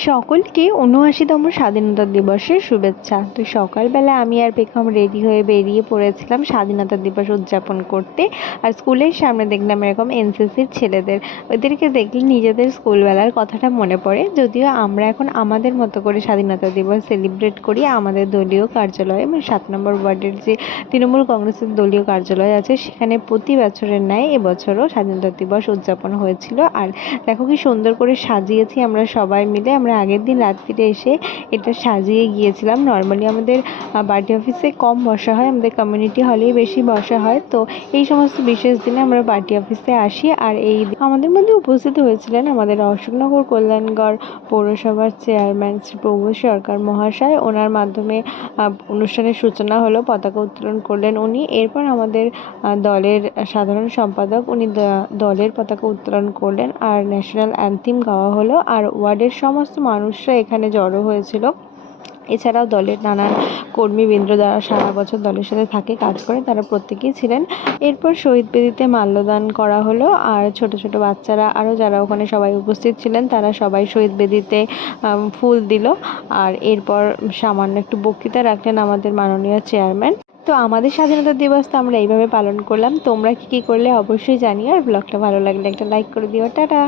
সকলকে ৭৯তম স্বাধীনতা দিবসের শুভেচ্ছা। তো সকালবেলা আমি আর পেখম রেডি হয়ে বেরিয়ে পড়েছিলাম স্বাধীনতা দিবস উদযাপন করতে। আর স্কুলের সামনে দেখলাম এরকম এনসিসির ছেলেদের, ওদেরকে দেখলে নিজেদের স্কুলবেলার কথাটা মনে পড়ে। যদিও আমরা এখন আমাদের মতো করে স্বাধীনতা দিবস সেলিব্রেট করি আমাদের দলীয় কার্যালয়ে, মানে ৭ নম্বর ওয়ার্ডের যে তৃণমূল কংগ্রেসের দলীয় কার্যালয় আছে সেখানে প্রতি বছরের ন্যায় এবছরও স্বাধীনতা দিবস উদযাপন হয়েছিল। আর দেখো কি সুন্দর করে সাজিয়েছি আমরা সবাই মিলে। আমরা আগের দিন রাত্রিরে এসে এটা সাজিয়ে গিয়েছিলাম। নর্মালি আমাদের পার্টি অফিসে কম বসা হয়, আমাদের কমিউনিটি হলেই বেশি বসা হয়। তো এই সমস্ত বিশেষ দিনে আমরা পার্টি অফিসে আসি। আর এই আমাদের মধ্যে উপস্থিত হয়েছিলেন আমাদের অশোকনগর কল্যাণগড় পৌরসভার চেয়ারম্যান শ্রী প্রভু সরকার মহাশয়। ওনার মাধ্যমে অনুষ্ঠানের সূচনা হলো, পতাকা উত্তোলন করলেন উনি। এরপর আমাদের দলের সাধারণ সম্পাদক উনি দলের পতাকা উত্তোলন করলেন আর ন্যাশনাল অ্যান্থেম গাওয়া হলো। আর ওয়ার্ডের সমস্ত মানুষরা এখানে জড়ো হয়েছিল। এছাড়াও দলের নানান কর্মীবৃন্দ যারা সারা বছর দলের সাথে থাকে, কাজ করে, তারা প্রত্যেকেই ছিলেন। এরপর শহীদ বেদিতে মাল্যদান করা হলো। আর ছোট ছোট বাচ্চারা আরও যারা ওখানে সবাই উপস্থিত ছিলেন তারা সবাই শহীদ বেদিতে ফুল দিল। আর এরপর সামান্য একটু বক্তৃতা রাখলেন আমাদের মাননীয় চেয়ারম্যান। তো আমাদের স্বাধীনতা দিবস তো আমরা এইভাবে পালন করলাম। তোমরা কি করলে অবশ্যই জানিও। আর ব্লগটা ভালো লাগলে একটা লাইক করে দিও। টাটা।